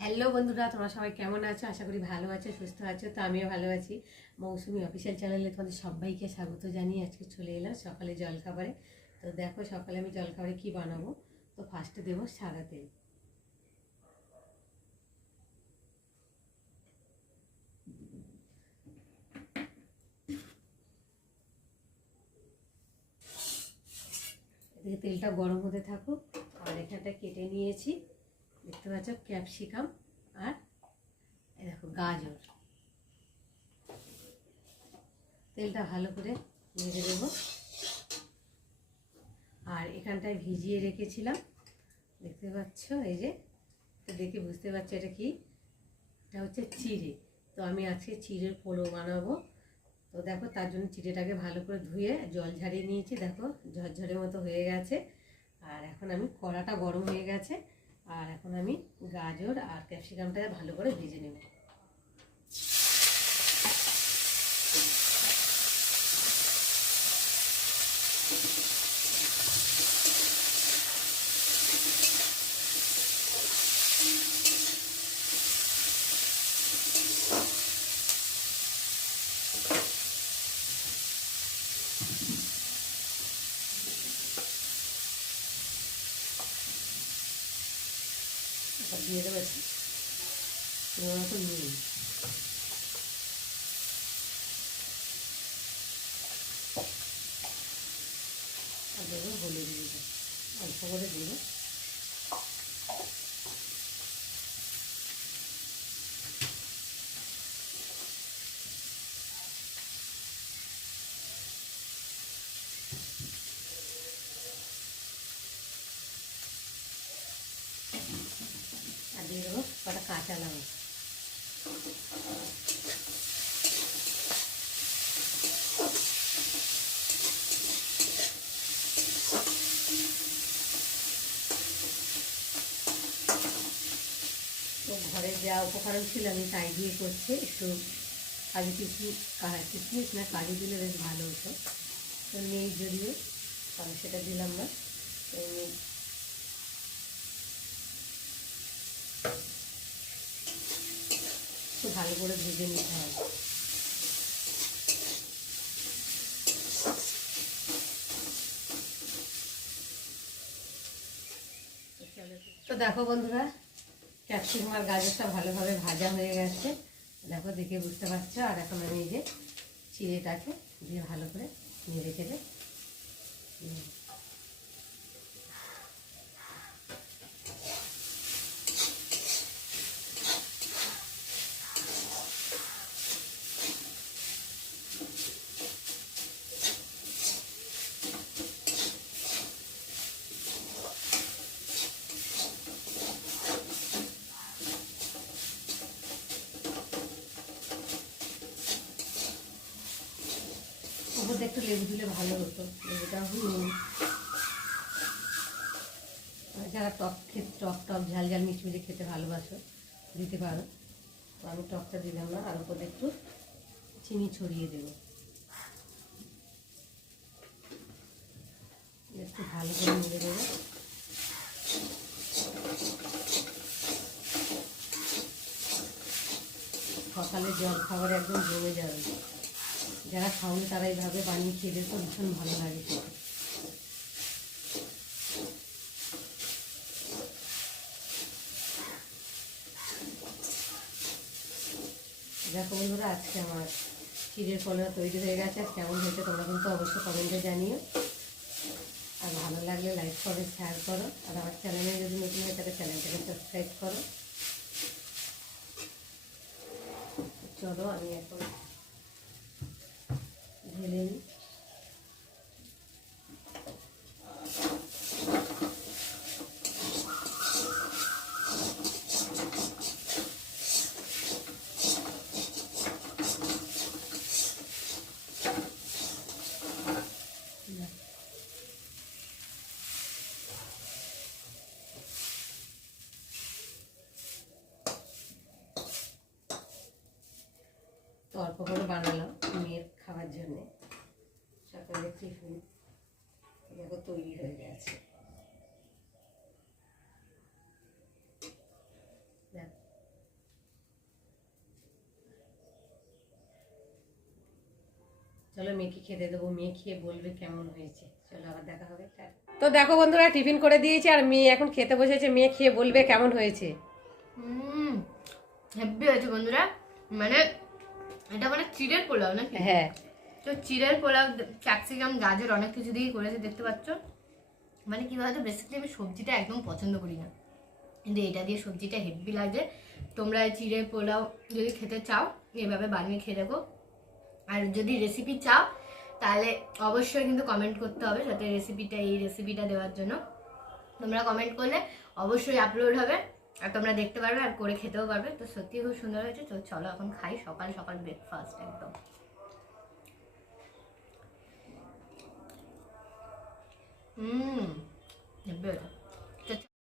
Hello বন্ধুরা, তোমরা সবাই কেমন আছো? আশা করি ভালো আছো, সুস্থ আছো। তো আমিও ভালো আছি। মৌসুমি অফিসিয়াল চ্যানেলে তোমাদের সবাইকে স্বাগত জানিয়ে আজকে চলে এলাম সকালে জলখাবারে। তো দেখো সকালে আমি জলখাবারে কি বানাবো। তো ফার্স্টে দেবো সাদা তেল। এদিকে তেলটা গরম হতে থাকুক। আর এখানটা কেটে নিয়েছি, দেখতে পাচ্ছ, ক্যাপসিকাম আর এই দেখো গাজর। তেলটা ভালো করে নেড়ে দেবো। আর এখানটায় ভিজিয়ে রেখেছিলাম, দেখতে পাচ্ছ, এই যে, তো দেখে বুঝতে পারছো এটা কি। এটা হচ্ছে চিড়ে। তো আমি আজকে চিড়ের পোড়ো বানাবো। তো দেখো তার জন্য চিড়েটাকে ভালো করে ধুয়ে জল ঝাড়িয়ে নিয়েছি, দেখো ঝরঝরের মতো হয়ে গেছে। আর এখন আমি, কড়াটা গরম হয়ে গেছে, আর এখন আমি গাজর আর ক্যাপসিকামটা ভালো করে ভেজে নেব। দিয়ে দেবো মতো নুন। আর দেবো হলুদ গুঁড়ো, অল্প করে দেবো। আর দিয়ে দেবো কটা কাঁচা লঙ্কা। তো ঘরে যা উপকরণ ছিল আমি তাই দিয়ে করছি। একটু কাজু কিশমিশ না কাজু দিলে বেশ ভালো হতো। তো নেই যদিও, তাহলে সেটা দিলাম না। তো একটু ভালো করে ভেজে নিতে হবে। তো দেখো বন্ধুরা, ক্যাপসিকাম আর গাজরটা ভালোভাবে ভাজা হয়ে গেছে, দেখো দেখে বুঝতে পারছো। আর এখন আমি এই যে চিড়েটাকে দিয়ে ভালো করে নেড়ে চেড়ে উপরে একটু লেবু দিলে ভালো হতো। লেবুটা যারা টক টক ঝাল ঝাল মিচমিচে খেতে ভালোবাসো দিতে পারো। তো আমি টকটা দিলাম না, আর উপরে একটু চিনি ছড়িয়ে দেবো। একটু ভালো করে নেড়ে দেবো। সকালে জল খাবার একদম জমে যাবে। যারা খাওনি তারা এইভাবে বানিয়ে খেলে তো ভীষণ ভালো লাগে খেতে। দেখো বন্ধুরা, আজকে আমার চিড়ের পোড়া তৈরি হয়ে গেছে। আজ কেমন হয়েছে তোমরা কিন্তু অবশ্যই কমেন্টে জানিও। আর ভালো লাগলে লাইক করো, শেয়ার করো। আর আমার চ্যানেলে যদি নতুন হয়ে থাকে চ্যানেলটাকে সাবস্ক্রাইব করো। চলো আমি এখন ঢেলে নিই। তো অল্প করে বানালাম মেয়ের খাওয়ার জন্যে, সকালে টিফিন। দেখো তৈরি হয়ে গেছে। চলো মেয়েকে খেতে দেবো, মেয়ে খেয়ে বলবে কেমন হয়েছে। চলো আবার দেখা হবে। তো দেখো বন্ধুরা, টিফিন করে দিয়েছি আর মেয়ে এখন খেতে বসেছে, মেয়ে খেয়ে বলবে কেমন হয়েছে। হেব্বি হয়েছে বন্ধুরা, মানে এটা মানে চিড়ের পোলাও নাকি? হ্যাঁ, তো চিড়ের পোলাও ক্যাপসিকাম গাজর অনেক কিছু দিয়ে করেছে, দেখতে পাচ্ছ। মানে কি বলতো, বেসিক্যালি আমি সবজিটা একদম পছন্দ করি না, কিন্তু এটা দিয়ে সবজিটা হেভি লাগে। তোমরা চিড়ের পোলাও যদি খেতে চাও এভাবে বানিয়ে খেয়ে দেখো। আর যদি রেসিপি চাও তাহলে অবশ্যই কিন্তু কমেন্ট করতে হবে, সাথে এই রেসিপিটা দেওয়ার জন্য তোমরা কমেন্ট করলে অবশ্যই আপলোড হবে আর তোমরা দেখতে পারবে আর করে খেতেও পারবে। তো সত্যি খুব সুন্দর হয়েছে। তো চলো এখন খাই, সকাল সকাল ব্রেকফাস্ট একদম। হেব্বি হয়েছে।